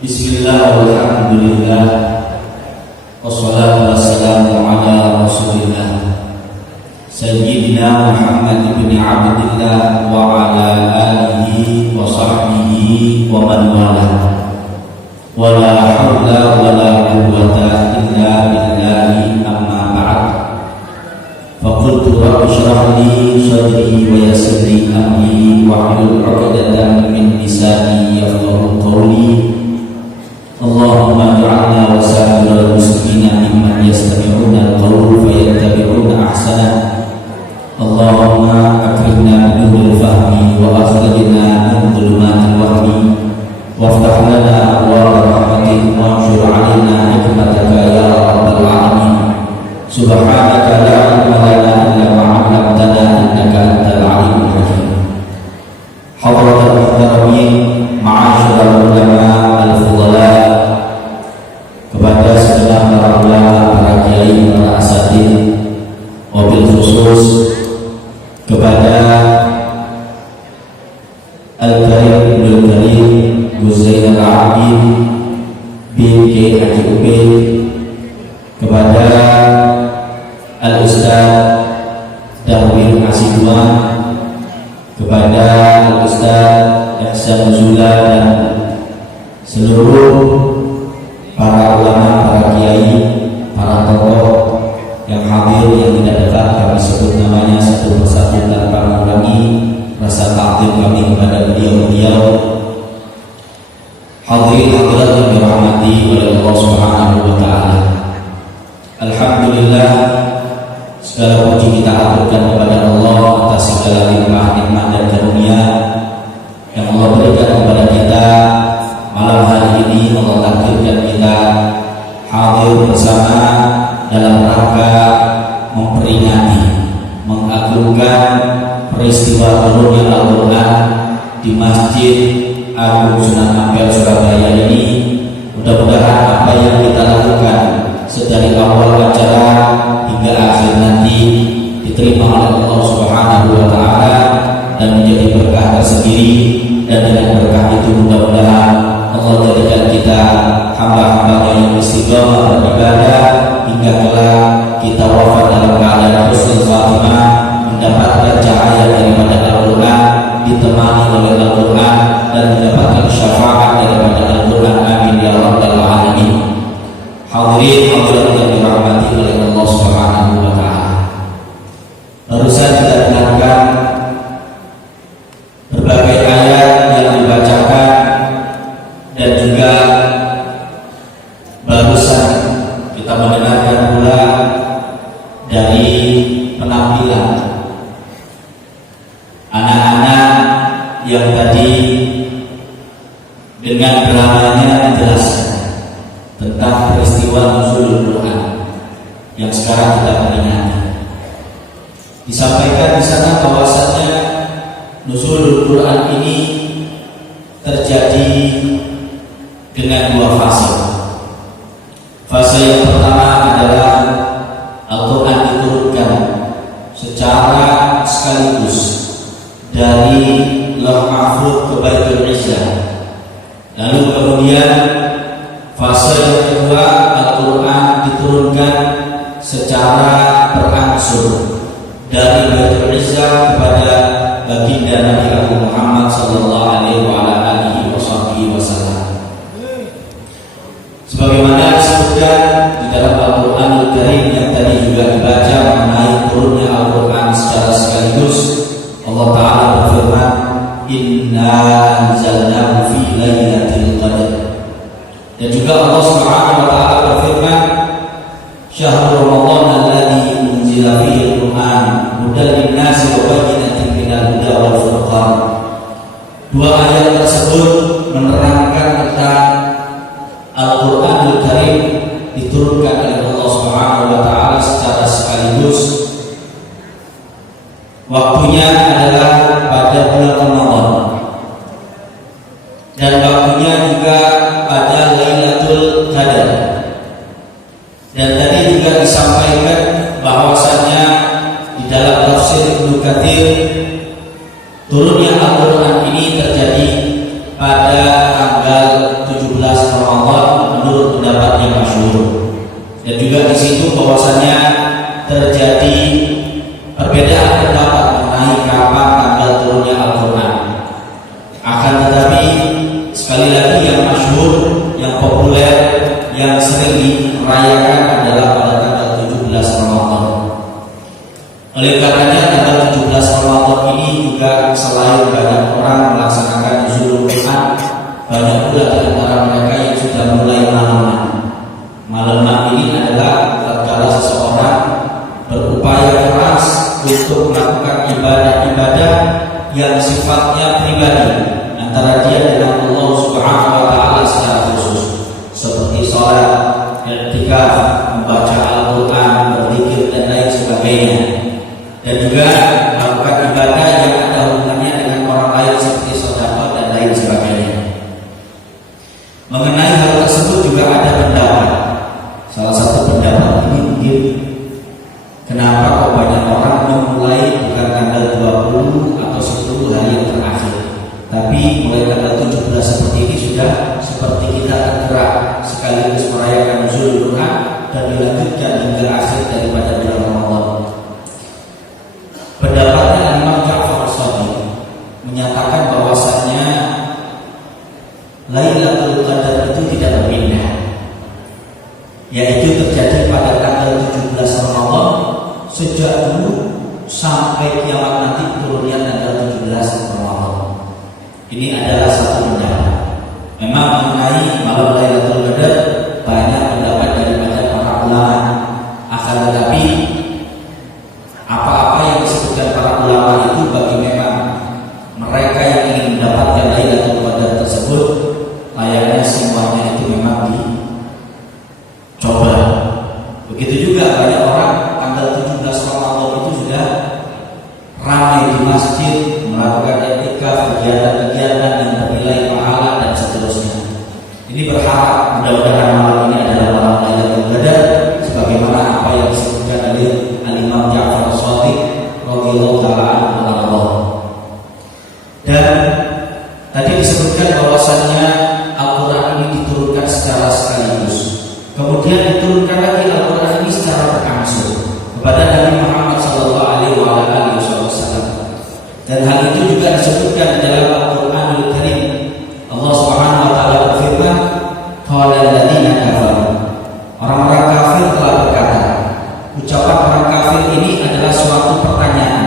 Bismillah walhamdulillah wassalatu wassalamu ala rasulillah Sayyidina Muhammad ibn Abdillah wa ala alihi wa sahbihi wa man wala wa la hawla wa la quwwata illa billahi amma ba'd. Faqultu rabbi shrah li sadri wa yassir li amri wa hlul 'uqdatam min lisani yafqahu qawli. Allahumma ja'alna wa sa'irul muslimina mimman yastami'una al-qawla fayattabi'una ahsanah. Allahumma akrimna bi nuril fahmi wa akhrijna min dhulumatil wahmi waftah lana abwaaba rahmatik wanshur 'alaina hikmataka ya rabbal alamin. Subhanaka la ilma lana illa ma 'allamtana innaka antal alimul hakim. Hadratul muhtaramin, ma'asyiral ulama al-fudhala, kepada segenap para ulama, para kiai, para asatidz, wabil khusus kepada Al-Karim Ibnul Karim Gus Zainal Abidin bin Kiai Haji Ubaid, kepada Al-Ustaz Darwin Asiduan, kepada Al-Ustaz Ihsan Zula, dan seluruh para ulama, para kiai, para tokoh yang hadir, yang tidak dekat kami sebut namanya satu persatu tanpa mengurangi rasa takdim kami kepada beliau-beliau. Hadirin hadirat yang dirahmati oleh Allah Subhanahu wa taala. Alhamdulillah, segala puji kita haturkan kepada Allah atas segala limpah nikmat dan karunia yang Allah berikan kepada kita. Malam hari ini Allah takdirkan kita hadir bersama dalam rangka memperingati, mengagungkan peristiwa turunnya Al-Quran di Masjid Agung Sunan Ampel Surabaya ini. Mudah-mudahan apa yang kita lakukan sedari awal acara hingga akhir nanti diterima oleh Allah Subhanahu wa taala dan menjadi berkah tersendiri, dan dengan berkah itu mudah-mudahan Allah jadikan kita hamba-hambanya yang istiqomah beribadah hingga kelak kita wafat dalam keadaan husnul khatimah, mendapatkan cahaya daripada Al-Quran, ditemani oleh Al-Quran, dan mendapatkan syafaat daripada Al-Quran. Amin ya rabbal alamin. Hadirin hadirat yang dirahmati oleh Allah Subhanahu wa taala. Barusan kita dengarkan berbagai ayat yang dibacakan, dan juga barusan kita mendengarkan pula dari penampilan anak-anak yang tadi dengan dramanya menjelaskan tentang peristiwa nuzulul Quran yang sekarang kita peringati. Disampaikan di sana bahwasanya nuzulul Quran ini terjadi dengan dua fase. Fase yang pertama adalah Al-Quran diturunkan secara sekaligus dari Lauh Mahfuz ke Baitul Izzah. Lalu kemudian fase yang kedua, Al-Quran diturunkan secara berangsur dari Baitul Izzah kepada baginda Nabi Agung Muhammad sallallahu alaihi wasallam. Sebagaimana disebutkan di dalam Al-Quranul Karim yang tadi juga dibaca mengenai turunnya Al-Quran secara sekaligus, Allah Ta'ala berfirman, Inna anzalnahu fi lailatul qadar. Dan juga Allah Subhanahu wa taala berfirman, Syahrul Ramadan alladzi unzila fihi al-Qur'an hudan lin-nasi wa bayyinatin minal huda wal furqan. Dua ayat tersebut menerangkan tentang Al-Quranul Karim diturunkan oleh Allah Subhanahu wa taala secara sekaligus. Waktunya adalah pada bulan Ramadan, dan waktunya juga pada Lailatul Qadar. Dan tadi juga disampaikan bahwasanya di dalam tafsir Ibnu Katsir, turunnya Al-Quran ini terjadi pada tanggal 17 pendapat yang masyhur. Dan juga di situ bahwasanya terjadi perbedaan pendapat mengenai kapan tanggal turunnya Al-Quran. Akan tetapi sekali lagi yang masyhur, yang populer, yang sering dirayakan adalah pada tanggal 17 Ramadan. Oleh karenanya tanggal 17 Ramadan ini juga selain banyak orang melaksanakan nuzulul Quran, banyak pula di antara mereka yang sudah mulai malaman. Malaman ini adalah tatkala seseorang berupaya keras untuk melakukan ibadah-ibadah yang sifatnya pribadi antara dia dengan Allah Subhanahu wa taala secara khusus, seperti sholat, i'tikaf, membaca Al-Quran, berzikir dan lain sebagainya. Dan juga melakukan ibadah yang ada hubungannya dengan orang lain seperti sedekah dan lain sebagainya. Mengenai hal tersebut juga ada pendapat. Salah satu pendapat ini mungkin kenapa kok banyak orang memulai bukan tanggal 20 atau 10 hari yang terakhir, tapi mulai tanggal 17 seperti ini sudah seperti kita tergerak sekaligus merayakan nuzul Quran dan dilanjutkan hingga akhir daripada bulan Ramadan. Pendapatnya Imam Ja'far Shadiq menyatakan bahwasannya Lailatul Qadar itu tidak berpindah, yaitu terjadi pada tanggal 17 Ramadan sejak dulu sampai kiamat nanti turunnya tanggal 17 Ramadan. Ini adalah satu pendapat. Memang mengenai malam Lailatul Qadar banyak pendapat daripada para ulama. Akan tetapi apa-apa yang disebutkan para ulama itu bagi memang mereka yang ingin mendapatkan Lailatul Qadar tersebut, layaknya semuanya itu memang dicoba. Begitu juga banyak orang tanggal 17 Ramadan itu sudah ramai di masjid melakukan i'tikaf, kegiatan-kegiatan yang bernilai pahala dan seterusnya. Ini berharap mudah-mudahan malam ini adalah malam Lailatul Qadar sebagaimana apa yang disebutkan oleh Al-Imam Ja'far Shadiq radhiyallahu taala anhu. Dan tadi disebutkan bahwasannya Al-Quran ini diturunkan secara sekaligus. Kemudian diturunkan lagi Al-Quran ini secara berangsur kepada Nabi Muhammad SAW. Dan hal itu juga disebutkan dalam Al-Quranul Karim. Allah Subhanahu wa taala berfirman, "Qala alladziina kafaru." Orang-orang kafir telah berkata. Ucapan orang kafir ini adalah suatu pertanyaan.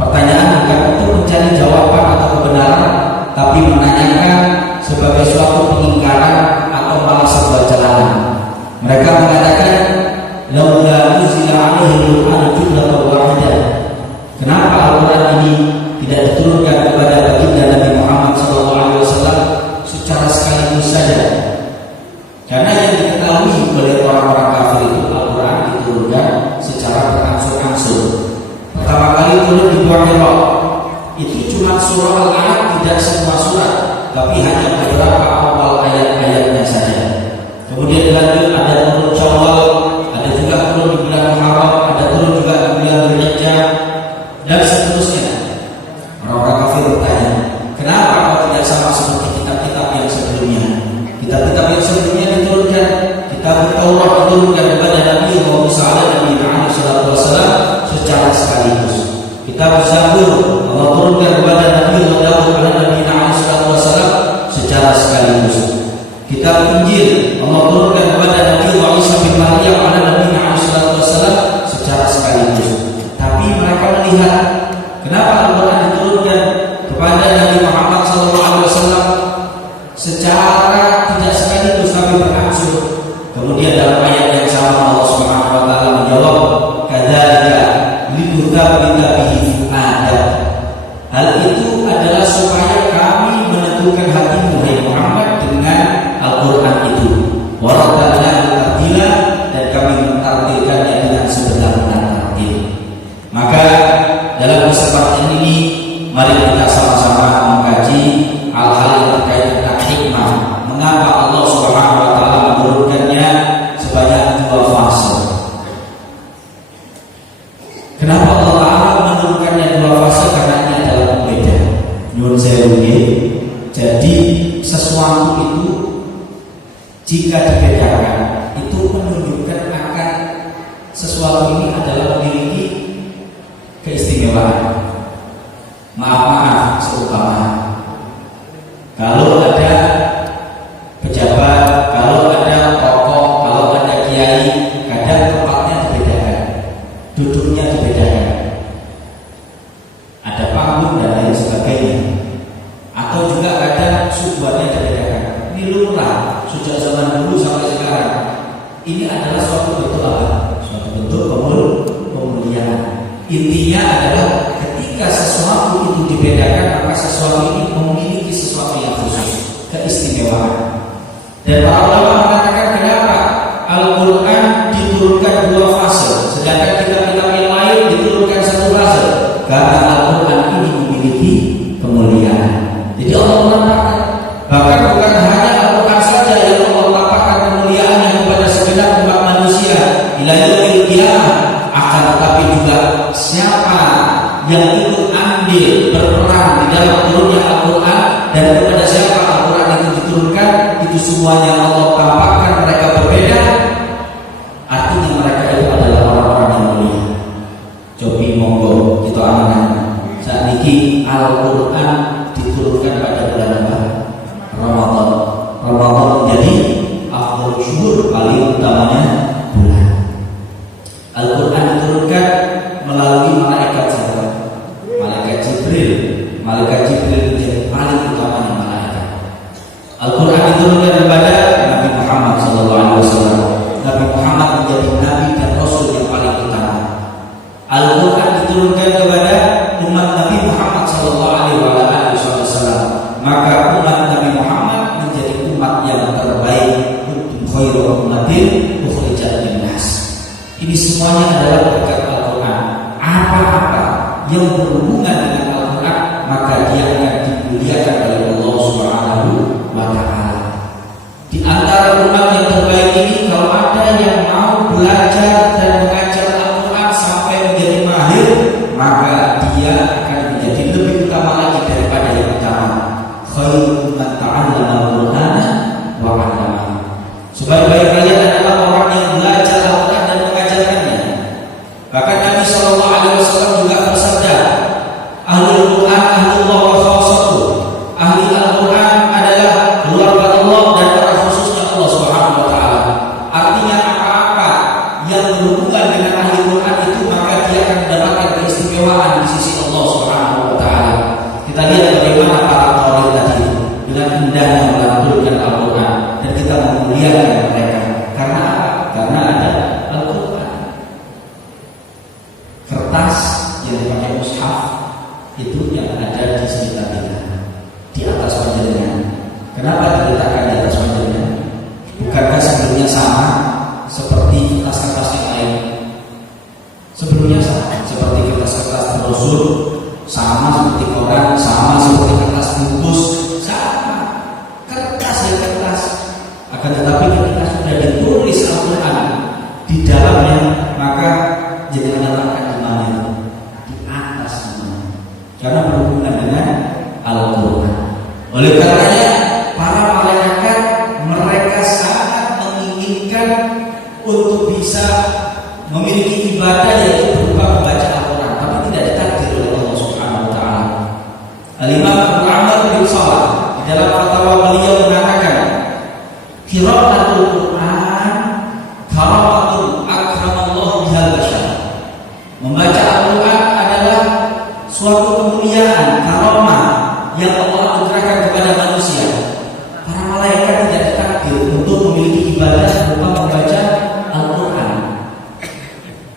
Pertanyaan bukan untuk mencari jawaban atau kebenaran, tapi menanyakan sebagai suatu pengingkaran atau malah sebuah celahan. Mereka mengatakan, "Laula nuzila 'alaihi al-Qur'anu jumlatan wahidah." Kenapa Al-Quran ini tidak diturunkan kepada baginda Nabi Muhammad SAW secara sekaligus saja? Karena yang diketahui oleh orang-orang kafir itu Al-Quran diturunkan secara berangsur-angsur. Pertama kali turun di Gua Hira, itu cuma surah Al-Alaq, tidak semua surat, tapi hanya beberapa awal ayat-ayatnya saja. Kemudian dilanjut ada turun Syawal, ada juga turun di bulan Muharram, ada turun juga di bulan Dzulhijjah dan seterusnya. Orang-orang kafir bertanya, kenapa kau tidak sama seperti kitab-kitab yang sebelumnya? Kitab-kitab yang sebelumnya diturunkan, kitab Taurat diturunkan kepada Nabi Musa alaihi wasallam secara sekaligus. Kitab Zabur Allah turunkan kepada Nabi Daud alaihi wasallam secara sekaligus. Kitab Injil Allah turunkan kepada Nabi Isa bin Maryam alaihi wasallam secara sekaligus. Tapi mereka melihat kenapa Al-Quran diturunkan kepada Nabi Muhammad SAW secara tidak sekaligus tapi berangsur. Kemudian dalam ayat yang sama Allah Subhanahu wa taala menjawab, "Kadzalika linutsabbita bihi fu'adak." Hal itu adalah supaya kami menentukan hatimu hai Muhammad dengan Al-Quran itu. Warattalnahu tartila, dan kami mentartilkannya dengan sebenar-benar tartil. Maka dalam kesempatan ini mari kita sama-sama mengkaji hal-hal yang terkait dengan hikmah mengapa Allah Subhanahu wa taala menurunkannya sebanyak 2 fase. Kenapa Allah Taala menurunkannya 2 fase? Karena ini adalah pembeda. Nyuwun sewu nggih. Jadi sesuatu itu jika dibedakan itu menunjukkan akan sesuatu ini adalah memiliki keistimewaan. Maaf seumpama kalau ada pejabat, kalau ada tokoh, kalau ada kiai, kadang tempatnya dibedakan, duduknya dibedakan, ada panggung dan lain sebagainya, atau juga kadang subuhannya dibedakan. Ini lumrah sejak zaman dulu sampai sekarang. Ini adalah suatu bentuk apa? Suatu bentuk pemuliaan. Intinya adalah ketika sesuatu itu dibedakan, maka sesuatu ini memiliki sesuatu yang khusus, keistimewaan. Dan para ulama mengatakan kenapa Al-Quran diturunkan 2 fase, sedangkan kitab-kitab yang lain diturunkan 1 fase? Karena Al-Quran ini memiliki kemuliaan. Jadi Allah menampakkan, bahkan bukan hanya Al-Quran saja yang Allah menampakkan kemuliaannya kepada segenap umat manusia ila yaumil qiyamah, akan tetapi juga siapa yang ikut andil berperan di dalam turunnya Al-Quran dan kepada siapa Al-Quran itu diturunkan, itu semuanya Allah tampakkan mereka berbeda. Artinya mereka itu adalah orang-orang yang mulia. Cobi monggo kita amankan. Saat ini Al-Quran diturunkan pada bulan apa? Ramadan. Ramadan menjadi afdhalul syuhur, paling utamanya bulan. Al-Quran diturunkan melalui malaikat siapa? Malaikat Jibril. Malaikat Jibril menjadi paling utamanya malaikat. Al-Quran diturunkan kepada Nabi Muhammad SAW. Nabi Muhammad menjadi nabi dan rasul yang paling utama. Al-Quran diturunkan kepada umat Nabi Muhammad SAW. Maka umat Nabi Muhammad menjadi umat yang terbaik, khairu ummatin ukhrijat linnas. Ini semuanya adalah berkat Al-Quran. Apa-apa yang berhubungan dengan Al-Quran, maka dia akan dimuliakan oleh Allah Subhanahu wa Ta'ala. Di antara umat yang terbaik ini, kalau ada yang mau belajar dan mengajar Al-Quran sampai menjadi mahir, maka dia akan menjadi lebih utama lagi daripada yang utama. Khairu man ta'allama al-Qur'ana wa 'allamahu. Sebaik-baik kalian adalah orang yang belajar Al-Quran dan mengajarkannya. Bahkan Nabi SAW juga bersabda, Ahlul Quran ahlullah wa khassatuh. Ahli Al-Quran adalah keluarga Allah dan para khususnya Allah Subhanahu wa Ta'ala. Artinya apa-apa yang berhubungan dengan ahli Quran itu, maka dia akan mendapatkan keistimewaan di sisi Allah Subhanahu wa Ta'ala. Kita lihat bagaimana para qari tadi dengan indahnya melantunkan Al-Quran, dan kita memuliakan mereka. Karena apa? Karena ada Al-Quran. Kertas yang dipakai mushaf itu yang ada di sekitar kita, di atas panjenengan. Kenapa diletakkan di atas panjenengan? Bukankah sebelumnya sama seperti kertas-kertas yang lain? Sebelumnya sama seperti kertas-kertas brosur, sama seperti koran, sama seperti kertas bungkus, sama kertas ya kertas. Akan tetapi ketika sudah ditulis Al-Quran di dalamnya, maka jadi letakkan di mana? Di atas semua. Karena berhubungan dengan Al-Quran. Oleh karenanya para malaikat mereka sangat menginginkan untuk bisa memiliki ibadah yaitu berupa membaca Al-Quran, tapi tidak ditakdir oleh Allah Subhanahu wa Ta'ala. Al-Imam Abu Amr bin Salah di dalam fatwa beliau mengatakan, qiraatul Quran karamatun akramallahu bihal bashar. Membaca Al-Quran adalah suatu kemuliaan, karamah yang Allah anugerahkan kepada manusia. Para malaikat tidak ditakdir untuk memiliki ibadah berupa membaca Al-Quran.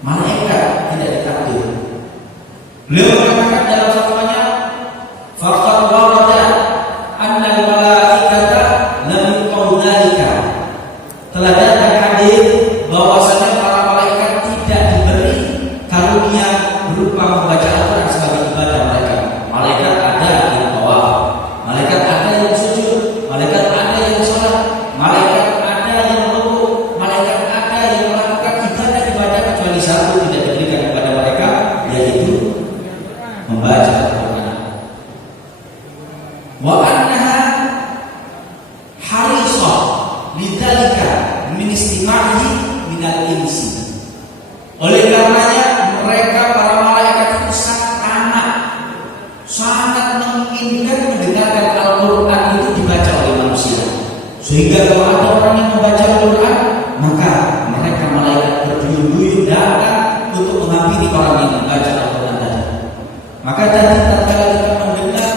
Malaikat tidak ditakdir. Beliau mengatakan dalam fatwanya, faqad warada anna al-malaikata lam yuqaw dzalika. Telah datang hadis bahwasanya para malaikat tidak diberi karunia berupa membaca Al-Quran sebagai ibadah mereka. Malaikat ada yang tawaf, malaikat ada yang sujud, malaikat ada yang sholat, malaikat ada yang rukuk, malaikat ada yang melakukan ibadah kecuali satu tidak diberikan kepada mereka, yaitu membaca Al-Quran. Wa annaha harisah lidzalika kalau ada orang yang membaca Al-Quran, maka mereka malaikat berduyun-duyun datang untuk menghampiri orang yang membaca Al-Quran tadi. Maka tadi tatkala kita mendengar,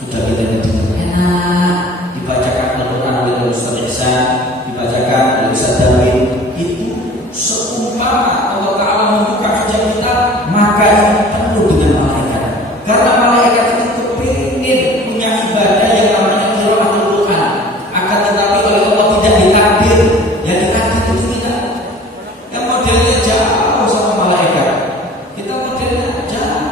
sudah kita dengar enak dibacakan Al-Quran oleh Ustaz Ihsan, dibacakan oleh Ustaz Darwin, itu seumpama Allah Ta'ala membuka hijab kita, maka itu perlu dengan malaikat. Karena malaikat itu kepingin punya ibadah yang namanya qiraatul Quran. Akan tetapi oleh Allah tidak ditakdir, yang ditakdir itu kita. Yang modelnya jauh sama malaikat, kita modelnya jauh.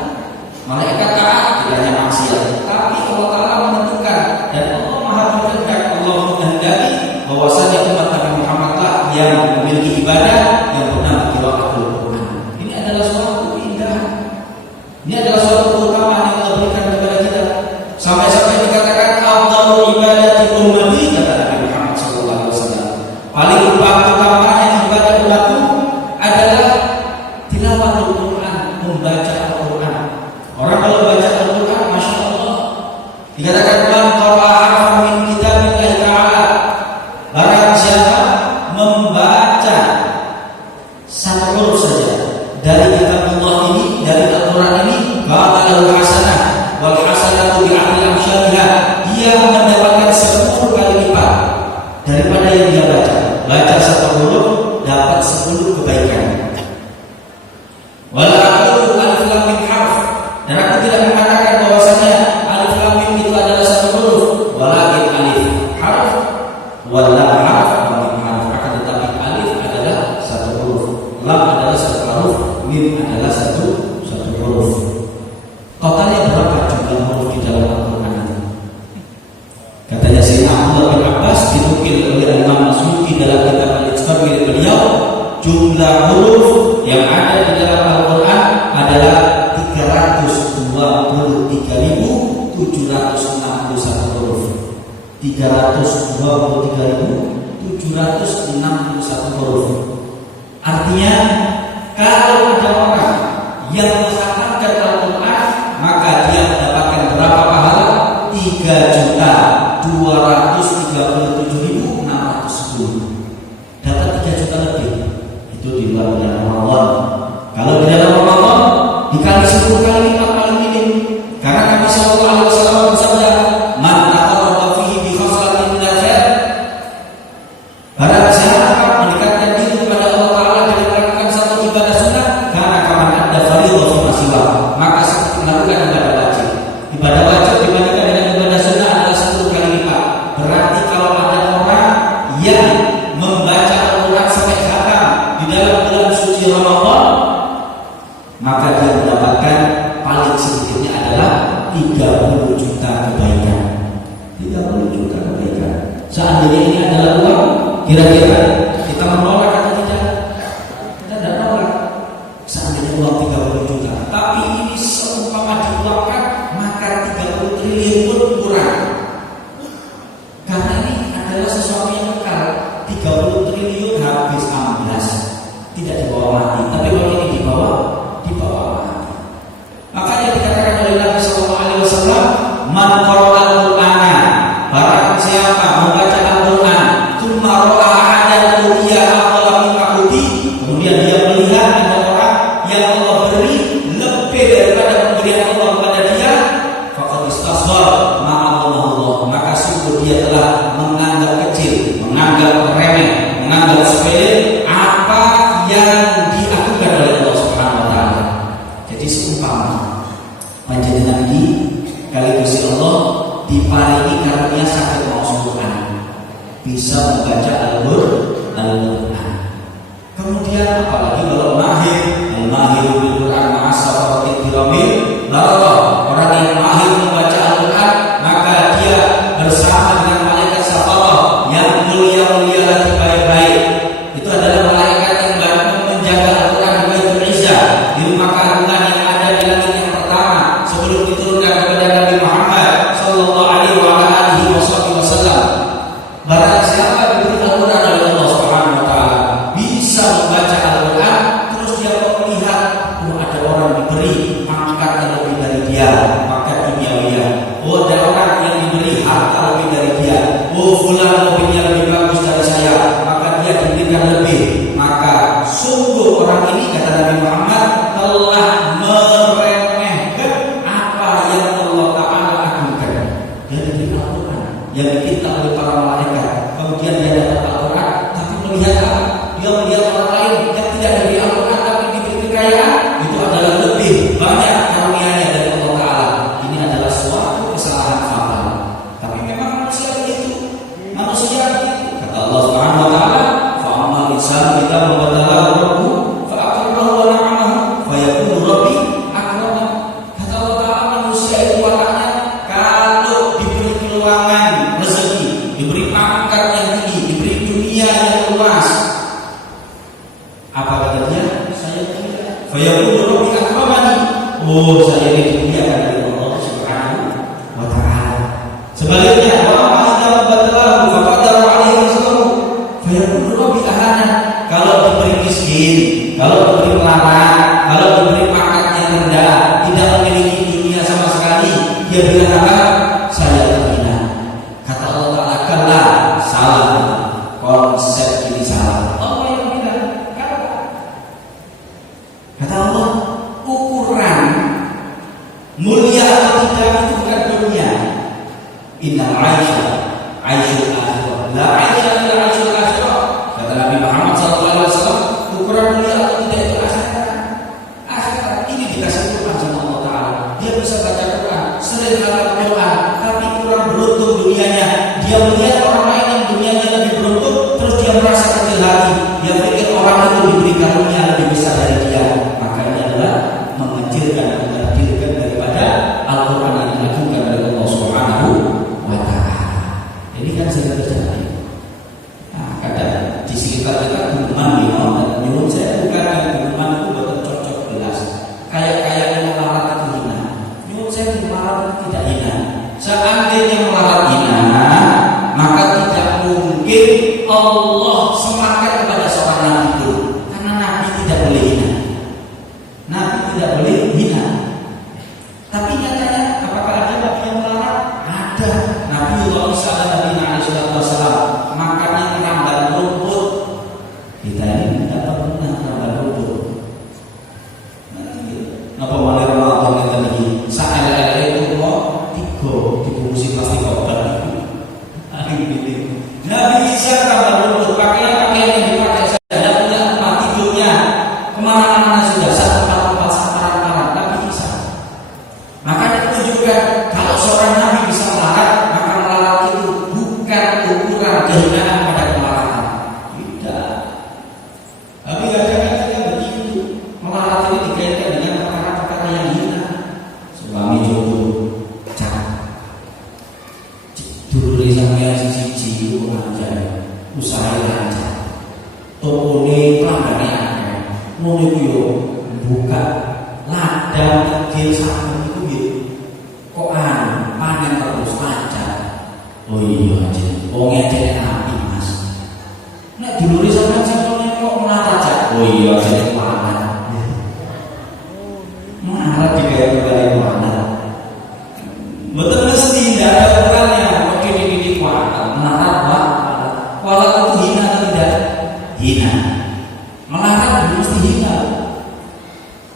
Malaikat taat tidak hanya maksiat, tapi Allah Ta'ala menentukan, dan Allah Maha Berkehendak, Allah menghendaki bahwasanya umat Nabi Muhammad lah yang memiliki ibadah yang bernama qiraatul Quran. Ini adalah suatu keindahan. Ini adalah suatu keutamaan yang Allah berikan kepada kita. Sampai-sampai dikatakan afdhalul ibadati ummati, kata Nabi Muhammad SAW. Paling utama yang ibadah umatku adalah tilawatul Quran, membaca Al-Quran. Orang kalau baca Al-Quran, masya Allah, dikatakan man qara'a harfan min kitabillahi ta'ala, barang siapa membaca satu huruf saja dari kitabullah ini, dari Al-Quran ini, ba'dalahu hasanah wal hasanatu bi'adli amsyaliha, dia mendapatkan 10 kali lipat daripada yang dia baca. Baca satu huruf dapat 10 kebaikan. Wala aqulu alif lam mim harf, dan aku tidak mengatakan bahwasanya alif lam mim itu adalah satu huruf, walakin alif harf wal lam harf wa mim harf, akan tetapi alif adalah satu huruf, lam adalah satu huruf, mim adalah satu huruf. Totalnya berapa jumlah huruf di dalam Al-Quran itu? Katanya Sayyidina Abdullah bin Abbas, dinukil oleh Imam Masyuki dalam kitab Al-Iqtisad milik beliau, jumlah huruf yang ada di dalam Al-Quran adalah 323.761 huruf. 323.761 huruf. Artinya kalau ada orang yang menghatamkan Al-Quran, maka dia mendapatkan berapa pahala? 3.237.610. Dapat 3 juta lebih. Itu di luar bulan Ramadan. Kalau di dalam Ramadan dikali 10 kali lipat paling minim. Karena Nabi sallallahu alaihi wasallam bersabda, "Man taqarraba fihi bi khaslatin min al-khair." Barang siapa mendekatkan diri kepada Allah Ta'ala dengan melakukan satu ibadah sunnah, karena kaman ada fardhu fi masiwa, maka seperti melakukan ibadah wajib. Ibadah wajib dibandingkan dengan ibadah sunnah adalah 10 kali lipat. Berarti kalau ada orang yang membaca Al-Quran sampai khatam di dalam bulan suci Ramadan, maka dia mendapatkan paling sedikitnya adalah 30 juta kebaikan. 30 juta kebaikan. Seandainya ini adalah uang, kira-kira kita menolak atau tidak? Kita tidak menolak. Seandainya uang 30 juta, tapi ini seumpama dikeluarkan, maka 30 triliun pun kurang. Karena ini adalah sesuatu yang kekal. 30 triliun habis amblas, tidak dibawa mati. Tapi kalau ini dibawa mati. Makanya dikatakan oleh Nabi sallallahu alaihi wasallam, man qara'al Qur'ana, barang siapa membaca Al-Qur'an, tsumma ra'a ahadan utiya afdala mimma uti, kemudian dia melihat ada orang yang Allah beri lebih daripada pemberian Allah kepada dia, faqad istasghar ma'allah, maka sungguh dia telah menganggap kecil, menganggap remeh, menganggap sepele apa yang diakukan oleh Allah Subhanahu wa taala. Jadi seumpama panjenengan ini kali Gusti Allah diparingi karunia saged maos Quran, bisa membaca Al-Quran. Kemudian apalagi kalau mahir, al-mahir bil Quran ma'asafaratil kiramil, lalu orang yang mahir membaca Al-Quran, maka dia bersama dengan malaikat safawah yang mulia-mulia lagi baik-baik. Itu adalah malaikat yang menjaga Al-Quran di Baitul Izzah, di rumah keagungan yang ada di langit yang pertama sebelum diturunkan kepada Nabi Muhammad sallallahu alaihi wasallam. Barang siapa diberi Al-Quran oleh Allah Subhanahu wa taala, bisa membaca Al-Quran, terus dia melihat ada orang diberi pangkat yang lebih dari Al-Quran yang dipinta oleh para malaikat. Kemudian dia dapat Al-Quran, tapi melihat apa? Dia melihat orang lain yang tidak diberi Al-Quran tapi diberi kekayaan, itu adalah lebih banyak karunia-Nya dari Allah Ta'ala. Ini adalah suatu kesalahan fatal. Tapi memang manusia begitu. Manusia begitu. Kata Allah Subhanahu Wa Ta'ala, fa'amal insan kita membatalkan Rabbu fa'akrahu wa na'amahu fayaqulu Rabbi akramah. Kata Allah Ta'ala, manusia itu wataknya kalau diberi keluangan rezeki, diberi pangkat yang tinggi, diberi dunia yang luas, apa kata dia? Saya tidak. Fayaqulu Rabbi akramani. Oh, saya dimuliakan oleh Allah Subhanahu Wa Ta'ala. Sebaliknya, wa amma idza batalahu faqadara 'alaihi rizqahu fayaqulu Rabbi ahana. Kalau diberi miskin, kalau diberi melarat, kalau diberi pangkat yang rendah, tidak memiliki dunia sama sekali, dia bilang apa? Saya terhina. Kata Allah Ta'ala, kalla, salah. Konsep ini salah. Allah yang bilang, kata Allah, ukuran mulia atau tidak itu bukan dunia. Innal 'aisha 'aishul akhirah. La 'aisha illa 'aishul akhirah. Kata Nabi Muhammad SAW, ukuran mulia atau tidak itu akhirat. Akhirat ini dikasih Quran sama Allah Ta'ala. Dia bisa baca Quran, sering hafal Quran, tapi kurang beruntung dunianya. Dia melihat orang lain yang dunianya lebih beruntung, terus dia merasa kecil hati. Dia pikir orang itu diberi karunia lebih besar dari dia. Maka ini adalah mengecilkan dan menghadirkan daripada Al-Quran yang diajukan oleh Allah Subhanahu Wa Ta'ala. Ini kan sering terjadi. Nah, kadang di sekitar kita guman di mana, nyuruh saya bukan guman itu betul cocok gelas. Kayak yang melarat itu hina. Nyuruh saya melarat itu tidak hina. Seandainya melarat hina, maka tidak mungkin Allah semakan kepada seorang nabi itu, karena nabi tidak boleh hina. Nabi tidak boleh hina. Tapi nyatanya apakah ada nabi yang melarat? Ada. Nabiullah Isa alaihi wasallam makannya ramban rumput. Kita ini tidak pernah ramban rumput. Napa malah Ramadan kita lagi saelek itu kok tiga dibungkusi plastik obat itu. Nabi Isa ramban rumput, pakaian yang dipakai saja punya tempat tidurnya. Kemana-mana sudah satu tempat samaran-samaran Nabi Isa. Maka itu menunjukkan kalau seorang nabi bisa melarat, maka melarat itu bukan ukuran kehinaan pada kemaratan. Tidak. Tapi kadang-kadang kita begitu. Melarat ini dikaitkan dengan perkara-perkara yang hina. Suami jodoh, cak. Dulu sampai sisi itu aja, usaha aja. Toko ini pelanggannya ada. Mau yo buka ladang kecil samping itu gitu. Kok panen terus aja. Oh iya aja. Oh ngecek api mas. Nek dulu sampai sini kok melarat aja. Oh iya aja panen. Melarat juga kembali panen. Betul mesti tidak ada ukurannya. Oke ini kuat. Melarat pak. Walau itu hina atau tidak? Hina. Melarat mesti hina.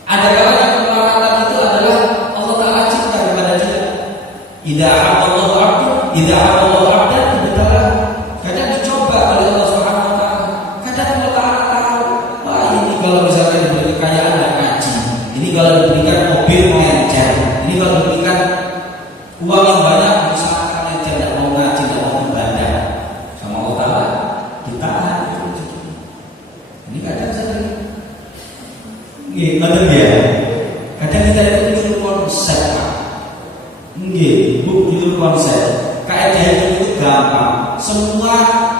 Ada kalanya kemelaratan itu adalah Allah Ta'ala cipta kepada kita. Idza Allahu 'abdu, idza Allahu 'abdan ibtala. Kadang dicoba oleh Allah Subhanahu Wa Ta'ala. Kadang Allah Ta'ala tahu, wah ini kalau misalnya diberi kekayaan enggak ngaji. Ini kalau diberikan mobil mau encer. Ini kalau diberikan uang yang banyak misalkan encer enggak mau ngaji, enggak mau ibadah. Sama Allah Ta'ala ditahan. Ini kadang sering. Nggih, betul ya. Kadang kita itu bikin konsep, Pak. Nggih, bikin konsep. Kaidah itu gampang. Semua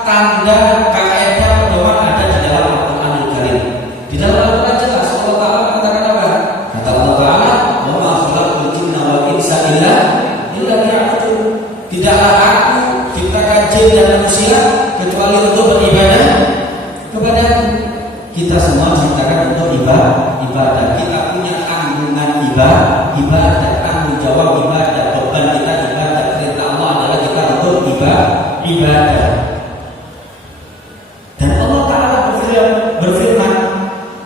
tanda kaidah pedoman ada di dalam Al-Qur'anul Karim. Di dalam Al-Qur'an jelas Allah Ta'ala mengatakan apa? Kata Allah Ta'ala, "Wa ma khalaqtul jinna wal insa illa liya'budun." Tidaklah aku ciptakan jin dan manusia kecuali untuk beribadah kepada-Ku. Kita semua diciptakan untuk ibadah. Kita punya tanggungan ibadah, tanggung jawab ibadah. Beban kita ibadah. Perintah Allah adalah kita untuk ibadah. Dan Allah Ta'ala berfirman,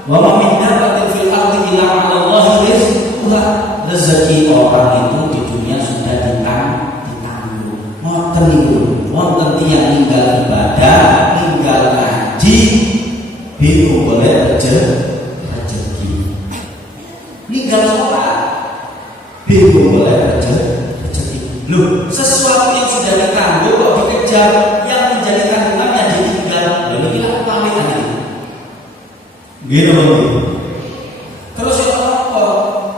"Wa ma min dabbatin fil ardi illa 'ala Allahi rizquha." Rezeki orang itu di dunia sudah ditanggung. Mau wonten niku, wonten tiyang ninggal ibadah, ninggal ngaji, bingung boleh rezeki. Ninggal sholat, bingung boleh rezeki. Loh, sesuatu yang sudah ditangguh kok dikejar, yang menjadi tanggungannya ditinggal. Lalu kita pamit lagi. Gitu. Terus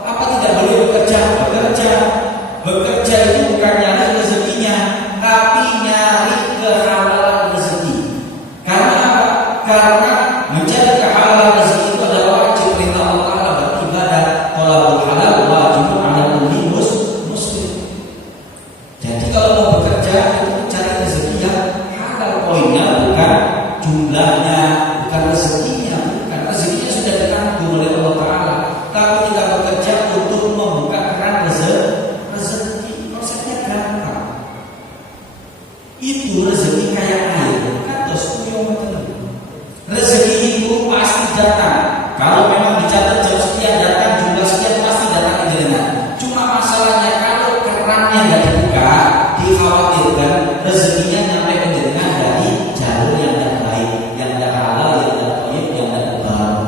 apa tidak boleh bekerja? Bekerja itu bukan nyari rezekinya, tapi nyari kehalalan rezeki. Karena apa? Karena mencari kehalalan rezeki itu adalah wajib perintah Allah Taala beribadah. Thalabul halal wajibun 'ala kulli muslim. Jadi kalau mau bekerja itu cari rezeki yang halal. Poinnya bukan jumlahnya, bukan rezekinya, bukan rezekinya sudah ditanggung oleh Allah Taala. Tapi kita bekerja untuk membuka keran rezeki. Konsepnya gampang. Itu rezeki kayak air, kados kuyong itu. Rezeki itu pasti datang. Kalau memang dicatat jam sekian datang, jumlah sekian pasti datang ke jenengan. Cuma masalahnya kalau kerannya nggak dibuka, dikhawatirkan rezekinya nyampe ke jenengan dari jalur yang tidak baik, yang tidak halal, yang tidak baik, yang tidak baru.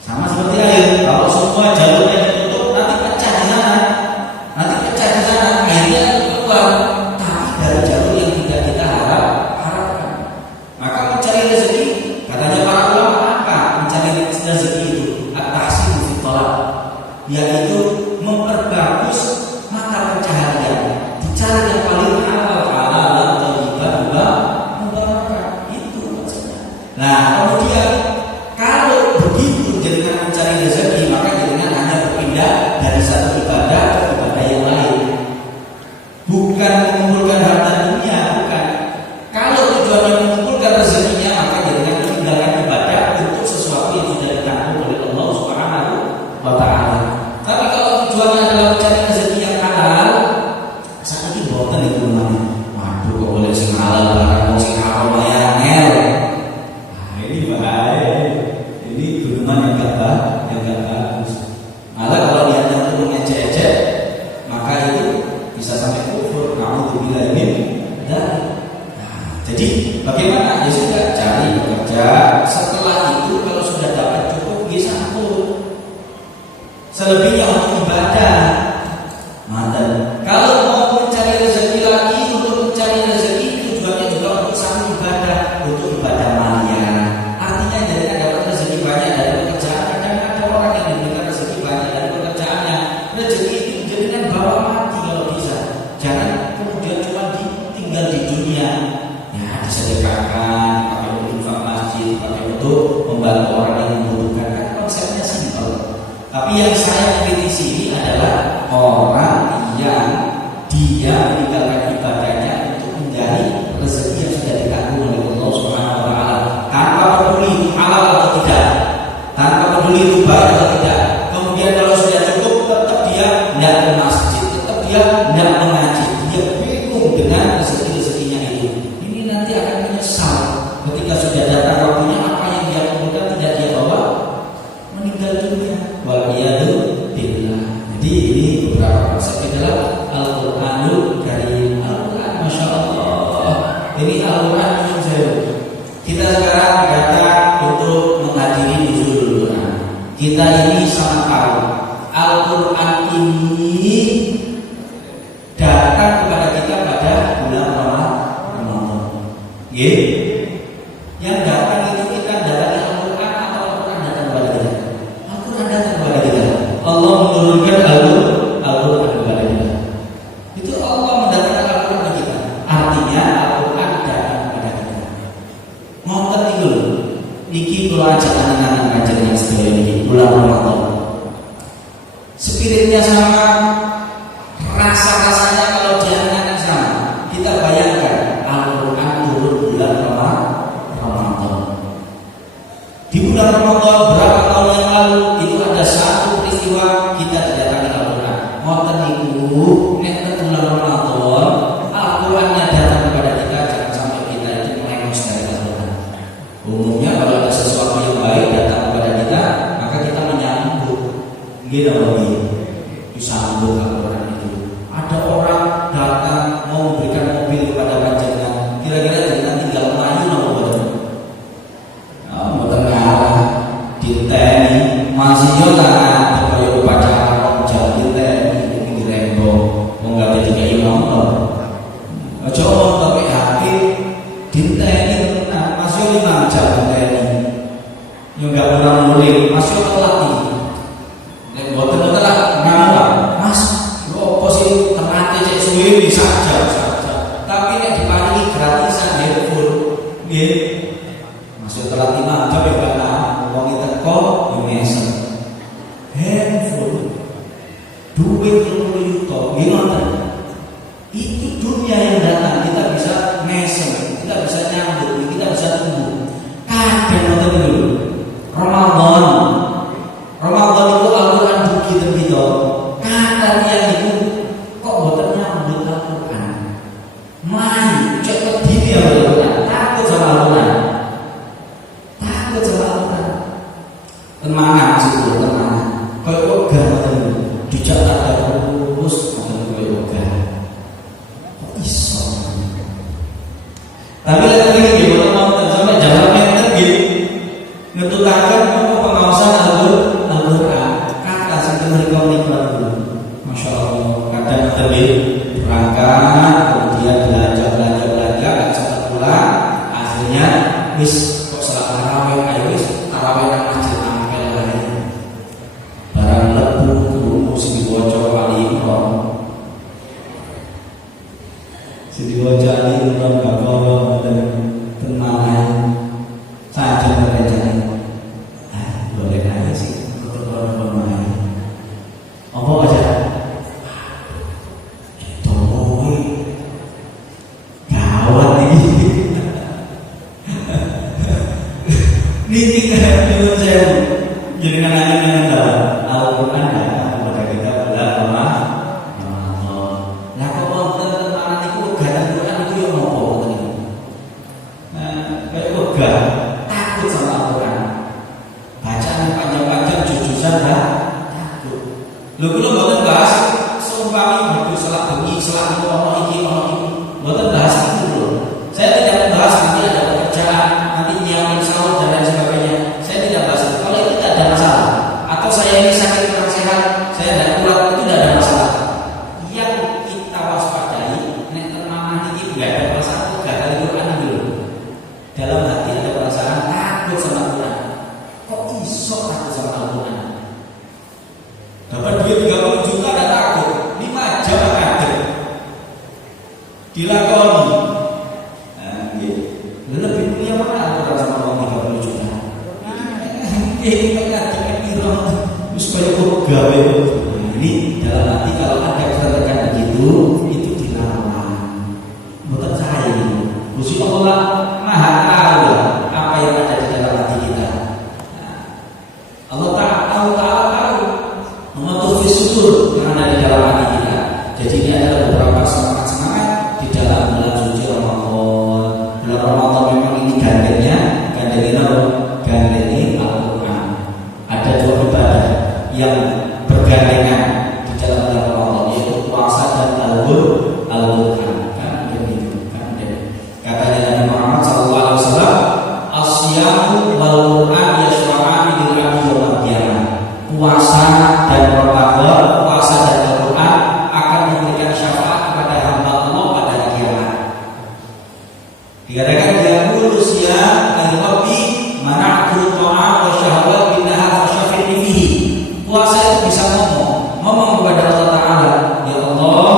Sama seperti air. Kalau semua jalurnya ditutup, nanti pecah di sana. Akhirnya keluar. Tapi dari jalur yang tidak kita harapkan. Maka mencari rezeki, katanya para ulama apa? Mencari rezeki itu at-tahsinu fi thalab, yaitu memperbagus mata pencaharian. Dicari yang paling halal, dan thayyibah, mubarakah. Itu maksudnya. Nah, kemudian kalau begitu jangan mencari rezeki, maka jangan hanya berpindah dari satu ibadah ke ibadah yang lain. Bukan mengumpulkan harta dunia, bukan. Kalau tujuannya mengumpulkan rezekinya, maka jangan meninggalkan ibadah untuk sesuatu yang sudah ditanggung oleh Allah Subhanahu wa Ta'ala. Tapi kalau tujuannya adalah mencari rezeki yang halal, saat ini boten itu namanya. Waduh, kok boleh sing halal barang sing haram ya ngel. Nah, ini bahaya. Ini gunungan yang gak bagus. Malah kalau diajak turun ecek-ecek, maka itu bisa sampai kufur. Na'udzubillah min dzalik. Nah, jadi bagaimana? Ya sudah cari bekerja. Setelah itu kalau sudah dapat cukup, bisa sangkut. Selebihnya untuk ibadah. Mantan. Kalau mau mencari rezeki lagi, untuk mencari rezeki tujuannya juga untuk satu ibadah, untuk ibadah malia. Artinya jadi dapat rezeki banyak dari pekerjaan. Kadang ada orang yang diberikan rezeki banyak dari pekerjaannya. Rezeki itu dijadikan bawa mati kalau bisa. Jangan kemudian cuma tinggal di dunia. Ya disedekahkan, pakai untuk infak masjid, pakai untuk membantu orang yang membutuhkan. Kan konsepnya simpel. Tapi yang saya kritisi ini adalah orang yang dia meninggalkan ibadahnya untuk mencari rezeki yang sudah ditanggung oleh Allah Subhanahu wa Ta'ala, tanpa peduli itu halal atau tidak, tanpa peduli itu baik atau tidak. Kemudian kalau sudah cukup, tetap dia tidak ke masjid, tetap dia tidak mengaji, dia bingung dengan rezeki-rezekinya itu. Ini nanti akan menyesal ketika sudah datang waktunya, apa yang dia kumpulkan tidak dia bawa, meninggal dunia. Waliyadu billah. Jadi ini beberapa konsep di dalam Al-Quranul Karim. Al-Quran, Masya Allah. Ini Al-Quran yang jauh. Kita sekarang datang untuk menghadiri nuzul Quran. Kita ini sama tahu Al-Quran ini datang kepada kita pada bulan Ramadan. Yang datang itu kita datang Al-Quran atau Al-Quran datang kepada kita? Al-Quran datang kepada kita. Allah menurunkan Al-Quran kepada kita. Itu Allah mendatangkan Al-Quran kepada kita. Artinya Al-Quran datang kepada kita. Ngotot itu niki kula ajak anak-anak ngajar yang sedaya niki bulan Ramadan. Spiritnya sama, rasa-rasanya kalau jangan sama. Kita bayangkan Al-Quran turun bulan Ramadan. Di bulan Ramadan berapa tahun yang lalu itu ada satu peristiwa kita didatangi Al-Quran. Ngoten niku nek bulan Ramadan Al-Qurannya datang kepada kita, jangan sampai kita itu melengos dari Al-Quran. Umumnya kalau ada sesuatu yang baik datang kepada kita, maka kita menyambut. Gitu disambut Al-Quran itu. Ada orang datang mau jam. Tapi nek diparingi gratisan handphone, nggih. Maksud telat 5 jam ya karena wong teko yo mesem. Handphone duit 20 juta, gimana? Itu dunia yang datang, kita bisa mesem, kita bisa nyambut, kita bisa tunggu. Kadang nonton dulu. Ramadan itu Al-Quran begitu. Katanya itu kok boten nyambut Al-Quran. Main cek diri Al-Quran, takut sama Al-Quran. Tenang maksudku, tenang. Kalau ogah di Jakarta terus kalau ogah. Kok iso? Tapi lagi gimana mau sampai jalan meter gitu. Ngetulakan mau pengawasan Al-Quran. Kata sing mereka nikmat dulu. Masya Allah. Kadang terbit berangkat, kemudian belajar, nggak cepat pulang. Akhirnya wis kok salah tarawih, ayo wis tarawih nang masjid angkel lain. Barang lebu krungu sing diwaca Ali Imran. Sing diwaca Ali Imran bakal tenang saja merencanakan. Boleh aja sih untuk orang-orang. Apa aja? Tolong gawat ini. Niki kan menurut saya jadi nanya Al-Quran kepada kita bulan Ramadan. Lah kok wonten tenan niku wegahan Quran niku yo napa wonten niku? Kayak wegah takut sama Al-Quran. Bacaan panjang-panjang jujusan takut. Lho kula mboten bahas seumpami badhe salat bengi, salat ono iki. Mboten bahas itu lho. Saya tidak membahas nanti ada pekerjaan, nanti nyiapin sahur dan lain sebagainya. Saya tidak bahas itu. Kalau itu tidak ada masalah. Atau saya ini sakit kurang sehat, saya tidak kuat, itu tidak ada masalah. Yang kita waspadai, nek termamah ini tidak ada masalah. Gak ada Quran dulu. Dalam hati ada perasaan takut sama Quran. Kok iso takut sama Al-Quran? Dapat duit 30 juta ada takut, 5 jam kaget. Dilakoni. Lebih mulia mana Al-Quran sama uang 30 juta? Ini dengan itu supaya kok gawe. Ini dalam hati kalau ada katakan begitu, itu dilarang. Bukan saya ini. Gusti Allah Maha tahu apa yang ada di dalam hati kita. Allah tahu menutupi sutur yang ada di dalam hati kita. Jadi ini adalah beberapa semangat di dalam bulan suci Ramadan. Bulan Ramadan memang ini gandengnya Al-Quran. Ada 2 ibadah yang bergandengan di dalam bulan Ramadan, yaitu puasa dan Al-Quran. Kan begitu, kan. Katanya Nabi Muhammad SAW, "As-siyamu wal Quran yashfa'ani lil 'abdi yaumil qiyamah." Puasa dan Ramadan, puasa dan Al-Quran akan memberikan syafaat kepada hamba Allah pada hari kiamat. Dikatakan dia manusia al-rabbi mana'tul ta'am wa syahwat binnahar fasyafirni fihi. Puasa itu bisa ngomong kepada Allah Ta'ala, ya Allah,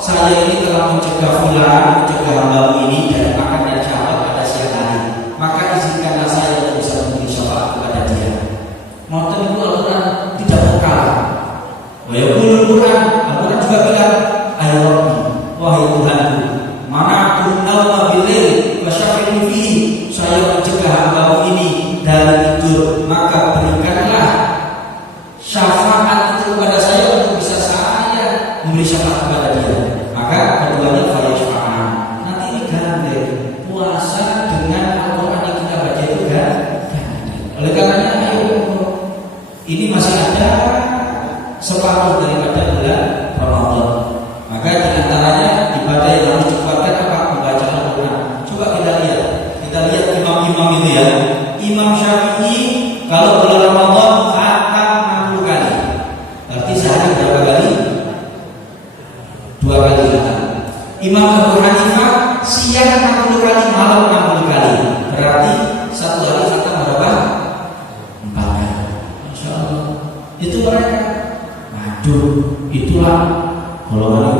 saya ini telah mencegah fulan, mencegah hamba ini dari makan dan syahwat pada siang hari, maka izinkanlah saya untuk bisa memberi syafaat kepada dia. Moten itu Al-Quran tidak berkala. Wa yaqulul Quran, Al-Quran juga bilang, ya Rabbi, wahai Tuhanku, mana'tul nawma bil-lail wa syafirni fihi. Saya mencegah hamba ini dari tidur, maka berikanlah syafaat itu kepada saya untuk bisa saya memberi syafaat kepada dia. Maka keduanya fayashfa'an. Nanti ini gandeng puasa dengan Al-Quran yang kita baca itu gandeng. Oleh karenanya ayo, ini masih ada separuh daripada bulan Ramadan. Maka di antaranya ibadah yang harus dikuatkan apa? Membaca Al-Quran. Coba kita lihat imam-imam itu ya. Imam Syafi'i kalau bulan Ramadan khatam 60 kali. Berarti sehari berapa kali? 2 kali khatam. Imam Abu Hanifah siang 60 kali, malam 60 kali. Berarti satu hari khatam berapa? 4 kali. Masya Allah. Itu mereka. Waduh, itulah golongan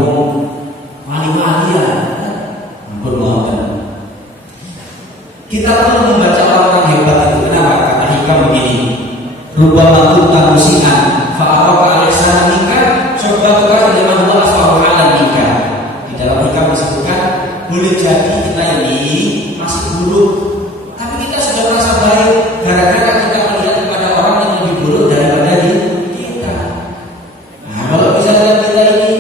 wali-wali Kita perlu membaca orang-orang hebat itu. Kenapa? Kata hikam begini. Rubbama kunta musian fa'araka alaihi coba dengan Allah SWT. Di dalam hikam disebutkan boleh jadi kita ini masih buruk, tapi kita sudah merasa baik gara-gara kita melihat kepada orang yang lebih buruk daripada kita. Nah, kalau misalnya kita ini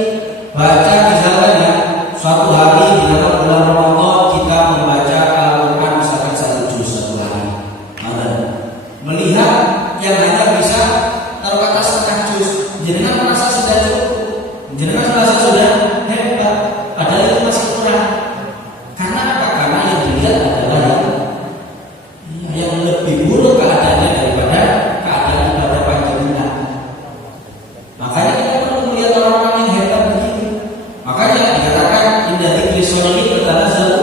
baca misalnya ya, suatu hari di dalam bulan Ramadan kita membaca Al-Quran misalkan 1 juz satu hari, melihat yang hanya bisa taruh kata setengah juz, jenengan merasa sudah cukup, jenengan merasa sudah hebat, padahal itu masih kurang. Karena apa? Karena yang dilihat adalah yang lebih buruk keadaannya daripada keadaan ibadah panjenengan. Makanya kita perlu melihat orang-orang yang hebat begitu. Makanya dikatakan indah dzikri sholihin bertanazzalu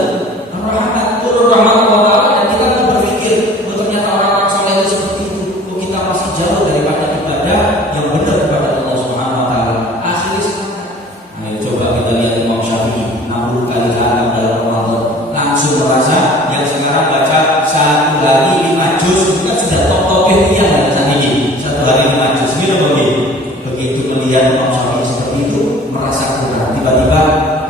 rahmat, turun rahmat Allah, dan kita pun berpikir ternyata orang-orang soleh itu seperti itu. Kok kita masih jauh daripada ibadah yang benar kepada Allah Subhanahu wa taala. Akhirnya semangat. Ayo coba kita lihat Imam Syafi'i 60 kali hatam dalam Ramadan. Langsung merasa yang sekarang baca 1 hari 5 juz itu kan sudah top yang saat ini. 1 hari 5 juz gitu begitu. Begitu melihat Imam Syafi'i seperti itu merasa kurang. Tiba-tiba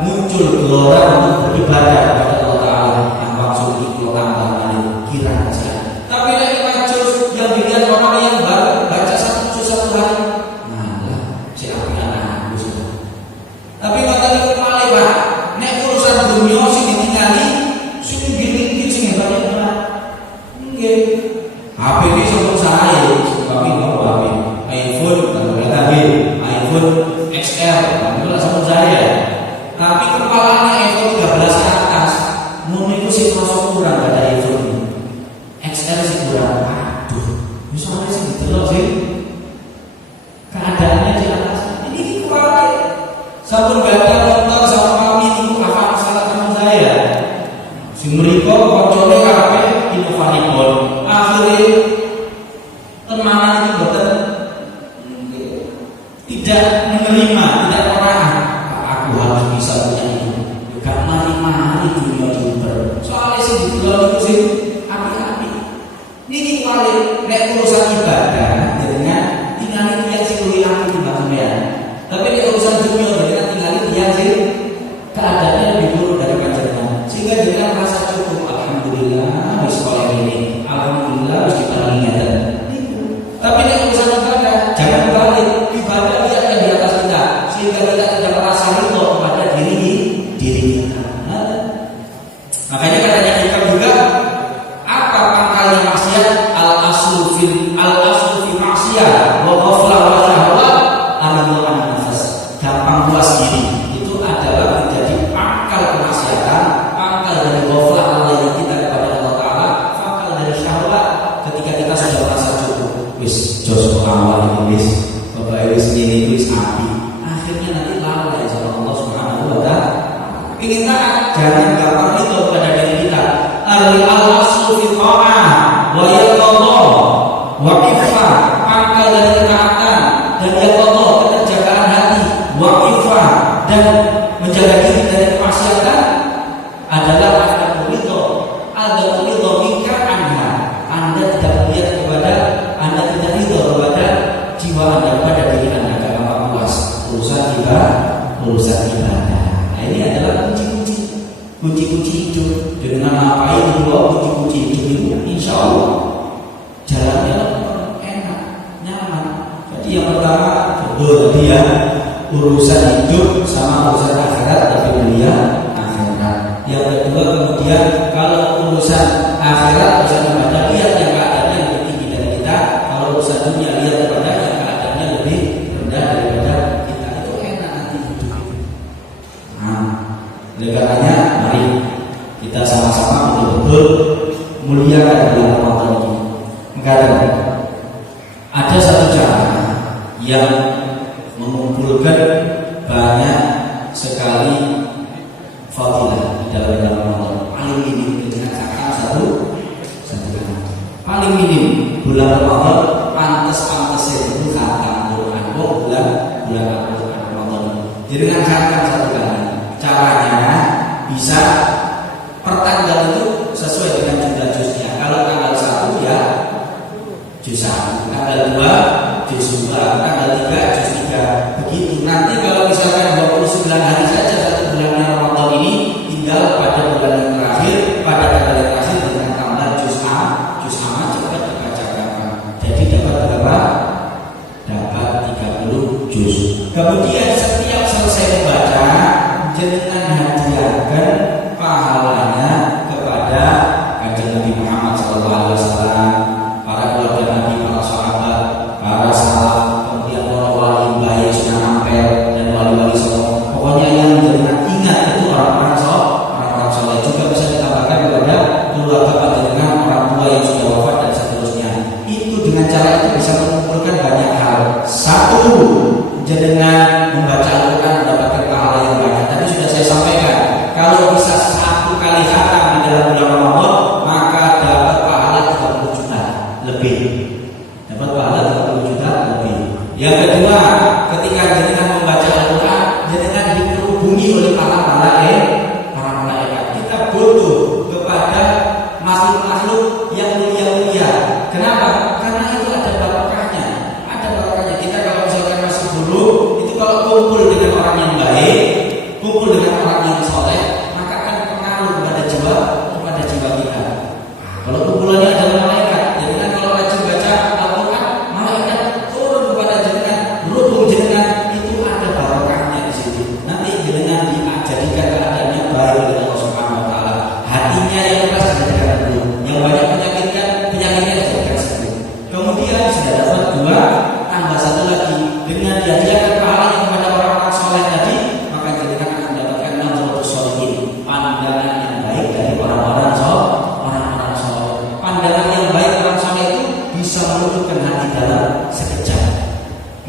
muncul gelora untuk beribadah kepada Allah Taala yang langsung ikut tambah kali kira saja. Tapi lagi 5 juz yang dilihat orang yang baru baca 1 juz 1 hari. Nah, si anak aku sudah. Tapi kata itu malah Pak, nek urusan dunia sing ditinggali sing gini-gini sing hebat-hebat. Nggih. HP ini sama saya, kami mau HP iPhone, kalau kata iPhone XR, itu lah sama saya. Tapi kepalanya iPhone 13 ke atas, mun itu sih masuk kurang pada iPhone. XR sih kurang. Aduh, misalnya sih ditelok sih. Keadaannya di atas. Ini kepala sampun gadah motor sama kami itu apa masalah teman saya. Si mereka koncone kabeh Innovanipol. Akhirnya teman itu boten tidak menerima, tidak pernah. Aku harus bisa punya itu. Gak mari-mari dunia jumper. Soalnya sih didelok itu sih api-api. Niki paling nek urusan ibadah dengan tinggalin dia sih luwih api timbang. Tapi nek urusan dunia dengan tinggalin dia sih keadaannya lebih buruk dari panjenengan. Sehingga jenengan merasa cukup. Alhamdulillah wis sekolah ini. Alhamdulillah wis kita ingatan. Tapi nek urusan ibadah jangan balik. Ibadah lihat yang di atas kita sehingga kita tidak merasa ridho kepada diri kita. Makanya katanya hikam juga apa pangkalnya maksiat al-aslu fi maksiat wa ghaflah wa syahwat an nafas. Gampang puas diri itu adalah menjadi pangkal kemaksiatan, pangkal dari ghaflah Allah kita kepada Allah Taala, pangkal dari syahwat ketika kita sudah merasa cukup. Wis jos awal ini wis wis ini wis api. Akhirnya nanti lalai sama Allah Subhanahu wa taala. Ingin taat jangan gampang itu kepada diri kita. Al-aslu fi ta'ah wa yaqadha wa ifah, pangkal dari ketaatan dan yaqadha keterjagaan hati, wa ifah dan menjaga diri dari kemaksiatan adalah ada ridho minka anha. Anda tidak melihat kepada, Anda tidak ridho kepada jiwa Anda, kepada diri Anda, gak apa puas urusan ibadah. Nah, ini adalah kunci hidup. Dengan ngapain dua kunci hidup itu, insya Allah jalannya enak, nyaman. Jadi yang pertama betul dia urusan hidup sama urusan akhirat, tapi mulia akhirat. Yang kedua kemudian kalau urusan akhirat, urusan ibadah, lihat yang keadaannya lebih tinggi dari kita. Kalau urusan dunia, lihat kepada yang keadaannya lebih rendah daripada kita. Itu enak nanti hidup itu. Nah, oleh karenanya mari kita sama-sama betul-betul muliakan bulan Ramadan ini. Karena ada satu cara yang mengumpulkan banyak sekali fadilah di dalam Ramadan. Paling minim dengan kata satu kata. Paling minim bulan Ramadan pantas-pantasnya itu khatam Quran. Bulan Ramadan. Jadi dengan khatam satu kali. Caranya bisa pertanggal itu sesuai dengan jumlah juz pandangan yang baik dari orang-orang soleh. Pandangan yang baik orang soleh itu bisa meluluhkan hati dalam sekejap,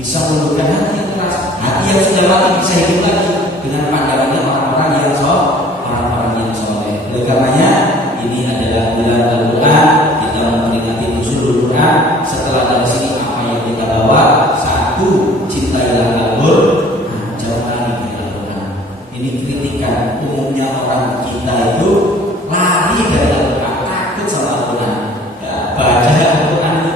bisa meluluhkan hati yang keras, hati yang sudah mati bisa hidup lagi dengan pandangannya orang-orang yang soleh. Oleh karenanya ini adalah bulan Al-Quran, kita memperingati nuzulul Quran. Setelah dari sini apa yang kita bawa? Satu, cintailah Al-Quran, jauhkan dari Al-Quran. Ini kritikan umumnya orang kita itu lari dari Al-Quran, takut sama Al-Quran. Ya, baca Al-Quran itu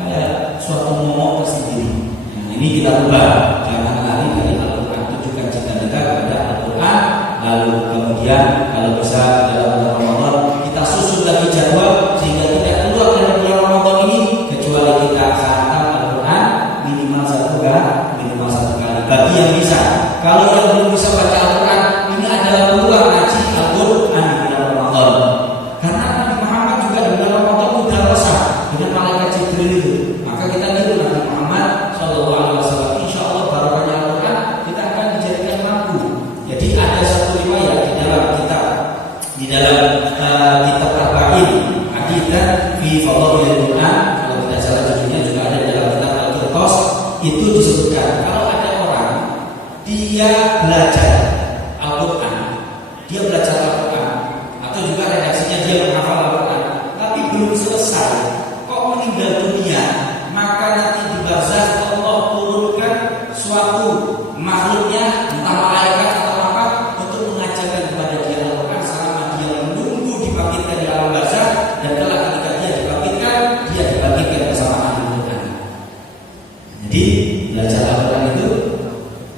kayak suatu momok tersendiri. Nah, ini kita ubah, jangan lari dari Al-Quran, tunjukkan cinta kita kepada Al-Quran. Lalu kemudian kalau bisa dalam bulan Ramadan kita susun lagi jadwal sehingga tidak keluar dari bulan Ramadan ini kecuali kita khatam Al-Quran minimal satu kali bagi yang bisa. Kalau yang belum bisa baca Al-Quran, ini adalah peluang ngaji Al-Quran di bulan Ramadan. Karena Nabi Muhammad juga di bulan Ramadan sudah resah dengan malaikat Jibril itu. Maka kita niru Nabi Muhammad SAW. Insya Allah barokahnya Al-Quran kita akan dijadikan mampu. Jadi ada satu riwayat di dalam kitab Arba'in Haditsan fi Fadhailil Quran, kalau tidak salah judulnya juga ada di dalam kitab Al-Qurtos, itu disebutkan kalau ada orang dia belajar Al-Quran, atau juga redaksinya dia menghafal Al-Quran, tapi belum selesai kok meninggal dunia, maka nanti di barzakh Allah turunkan suatu makhluknya, entah malaikat atau apa, untuk mengajarkan kepada dia Al-Quran selama dia menunggu dibangkitkan di alam barzakh, dan kelak ketika dia dibangkitkan bersama Al-Quran. Jadi belajar Al-Quran itu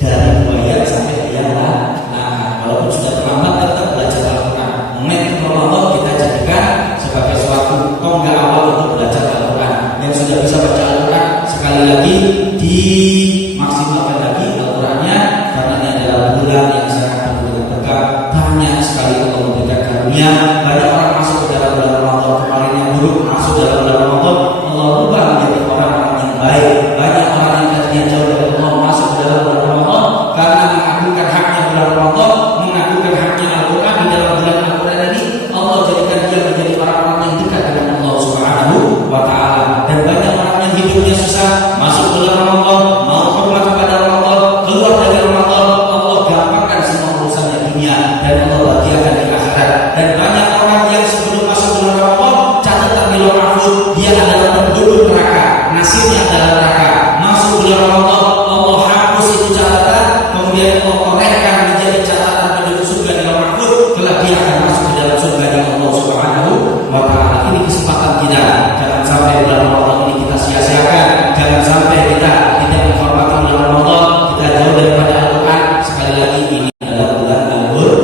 dari buaya sampai dia walaupun sudah terlambat tetap belajar Al-Quran. Momentum Ramadan kita jadikan sebagai suatu tonggak awal untuk belajar Al-Quran. Yang sudah bisa baca Al-Quran sekali lagi dimaksimalkan lagi Al-Qurannya, karena ini adalah bulan yang sangat penuh dengan berkah. Banyak sekali Allah memberikan karunia. Banyak orang masuk ke dalam bulan Ramadan kemarin yang buruk masuk dalam bulan Ramadan, Allah rubah menjadi orang-orang yang baik. Banyak orang yang tadinya jauh dari Allah masuk ke dalam bulan Ramadan karena mengagungkan haknya bulan Ramadan, mengagungkan haknya Al-Quran. Di dalam bulan Al-Quran ini Allah jadikan dia menjadi orang-orang yang dekat dengan Allah Subhanahu wa Ta'ala. Dan banyak orang yang hidupnya susah masuk bulan Ramadan, mau hormat kepada Ramadan, keluar dari Ramadan, Allah gampangkan semua urusannya dunia dan Allah bahagiakan di akhirat. Dan banyak orang yang sebelum masuk bulan Ramadan catatan di lauh mahfuz dia adalah penduduk neraka, nasibnya adalah neraka. Masuk bulan Ramadan Allah hapus itu catatan, kemudian Allah korehkan menjadi catatan penduduk surga di lauh mahfuz, kelak dia akan masuk ke dalam surga Allah Subhanahu wa Ta'ala. Ini kesempatan kita, jangan sampai bulan Ramadan ini kita sia-siakan, jangan sampai kita tidak menghormati bulan Ramadan, kita jauh daripada Al-Quran. Sekali lagi ini adalah bulan Al-Quran.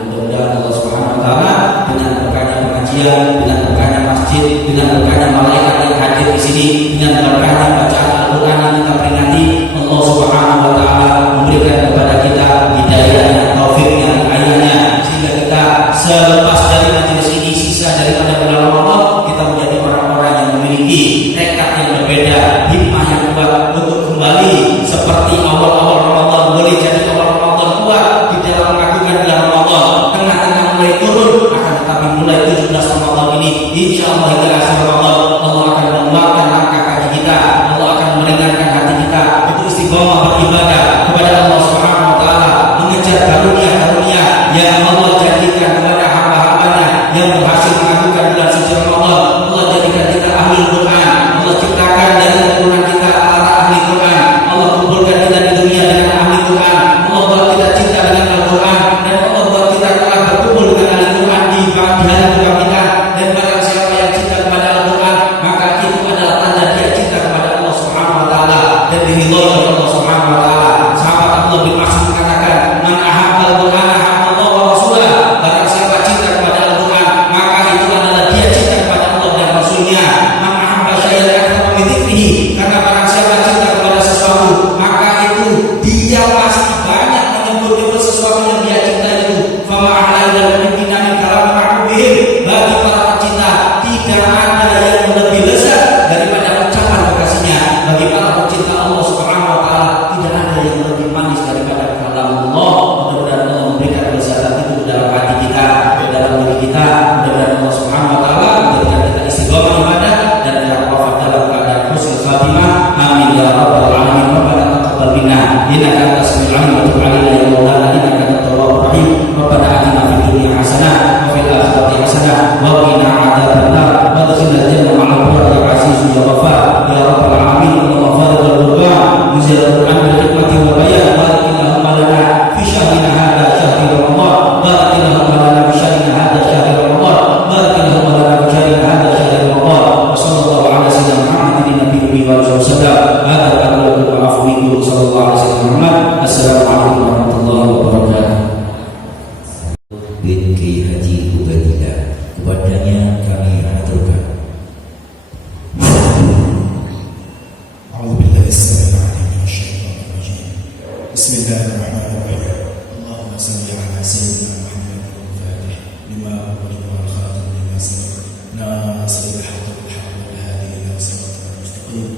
Mudah-mudahan Allah Subhanahu wa Ta'ala dengan berkahnya pengajian, dengan berkahnya masjid, dengan berkahnya malaikat yang hadir di sini, dengan berkahnya bacaan Al-Quran yang kita peringati, Allah Subhanahu wa Ta'ala memberikan kepada kita hidayahnya, taufiknya, ayahnya, sehingga kita selepas dari majelis ini, sisa daripada bulan Ramadan, kita menjadi orang-orang yang memiliki tekad yang berbeda, hikmah yang kuat untuk kembali seperti awal-awal Ramadan. Boleh jadi awal Ramadan kuat di dalam melakukan bulan Ramadan, tengah-tengah mulai turun, akan tetapi mulai 17 Ramadan ini insya Allah hingga akhir Ramadan Allah akan menguatkan langkah kaki kita, Allah akan meringankan hati kita untuk istiqomah beribadah kepada Allah Subhanahu wa Ta'ala, mengejar karunia-karunia yang Allah janjikan kepada hamba-hambanya yang berhasil mengajukan bulan suci Ramadan. Allah jadikan kita ahli Quran, Allah ciptakan dari keturunan kita para ahli Quran, Allah kumpulkan kita di dunia dengan ahli Quran, Allah buat kita cinta dengan Al-Quran, dan Allah buat kita telah berkumpul dengan ahli Quran di pagi hari kebangkitan. Dan barang siapa yang cinta kepada Al-Quran, maka itu adalah tanda dia cinta kepada Allah Subhanahu wa Ta'ala dan diridhoi oleh Allah Subhanahu wa Ta'ala. Sahabat Abdullah bin Mas'ud mengatakan, man ahabba Al-Quran ahabba Allah wa Rasulah. Barang siapa cinta kepada Al-Quran, maka itu adalah dia cinta kepada Allah dan Rasulnya. Man ahabba syai'an akthara min dzikrihi, karena barang siapa cinta kepada sesuatu, maka itu dia pasti banyak menyebut sesuatu yang dia cinta itu. Fama ahla ila al-mu'minina min kalam mahbubihim. Bagi para pecinta tidak ada yang lebih lezat daripada ucapan kekasihnya. Bagi para pecinta Allah Subhanahu wa Ta'ala tidak ada yang lebih manis daripada kalam Allah. Mudah-mudahan Allah memberikan kelezatan bin Kiai Haji Ubaidillah. Kepadanya kami aturkan. A'udzubillahi as-sami'il 'alim minasy syaithanir rajim. Bismillahirrahmanirrahim. Allahumma shalli 'ala sayyidina Muhammad al-Fatih lima ughliqa wal khatim lima sabaq. Nasiril haqqi bil haqqi wal hadi ila siratal mustaqim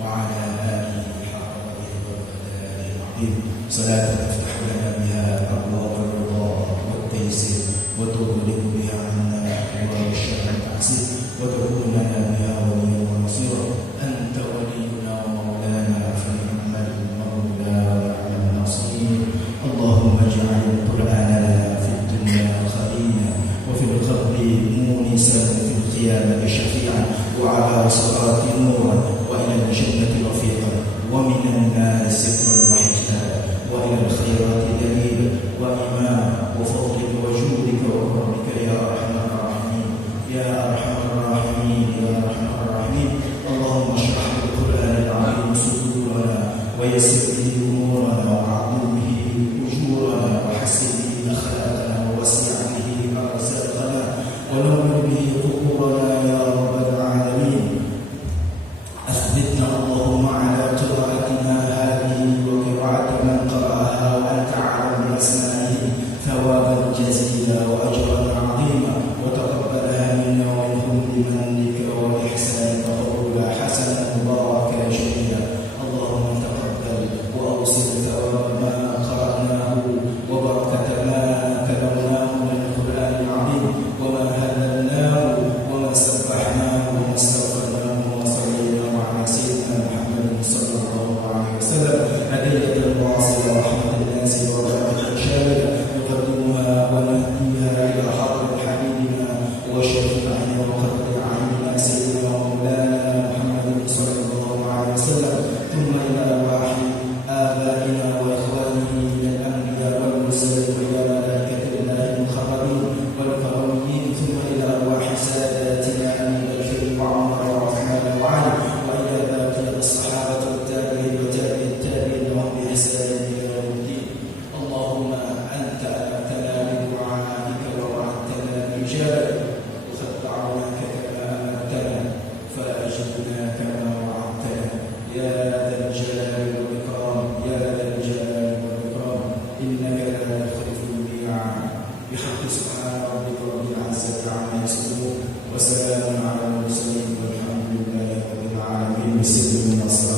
wa 'ala alihi haqqa qadrihi wa miqdarihi al-'azim. Salatan taftahu lana biha abwaab ar-ridha wat taysir wa tughliqu biha 'anna abwaab ash-sharr wal ta'sir wa takunu lana biha waliyyan wa nasira. Anta waliyuna wa maulana fa ni'mal mawla wa ni'mal nasir. Allahumma ij'al al-Qur'ana lana fid dunya khalila wa fil qabri munisan wa fil qiyamati shafi'an wa 'ala sirati nuran wa ila al-jannati rafiqan wa min an-nar sitran wa hijaba wa ila al-khayrati dalila wa imama wa fadlika wa judika wa karamika ya arhamar rahimin ya arhamar rahimin ya arhamar rahimin. Allahumma shrah bil Qur'anil 'azim sudurana wa yassir bihi umurana wa 'adim bihi ujurana wa hassin bihi akhlaqana wa wasi' bihi arzaqana wa nawwir bihi quburana ya rabbal 'alamin. أثبتنا اللهم على قراءتنا هذه وقراءة من قرأها وأنت أعلم بأسمائه ثوابا جزيلا وأجرا عظيما وتقبلها منا ومنهم بمنك وإحسانك قبولا حسنا مباركا جميلا. اللهم تقبل وأوصل ثواب ما قرأناه وبركة ما تلوناه من القرآن العظيم وما هللناه وما سبحناه وما استغفرناه وما صلينا على سيدنا محمد صلى الله عليه وسلم هدية واصلة رحمة الناس وبركة شاملة نقدمها ونهديها إلى حضرة حبيبنا وشفيعنا وقدر عيننا سيدنا ومولانا محمد صلى الله عليه وسلم ثم إلى أرواح آبائنا وإخوانه من الأنبياء والمرسلين وإلى ملائكة الله المقربين والكرمين ثم إلى أرواح ساداتنا أبي بكر وعمر وعثمان وعلي وإلى باقي الصحابة والتابعين وتابع التابعين لهم بإحسان إلى يوم الدين. اللهم أنت أمرتنا بدعائك ووعدتنا بإجابتك وقد دعوناك كما أمرتنا فأجبنا كما وعدتنا يا ذا الجلال والإكرام يا ذا الجلال والإكرام إنك لا تخلف الميعاد. بحق سبحان ربك رب العزة عما يصفون وسلام على المرسلين والحمد لله رب العالمين. بسم الله.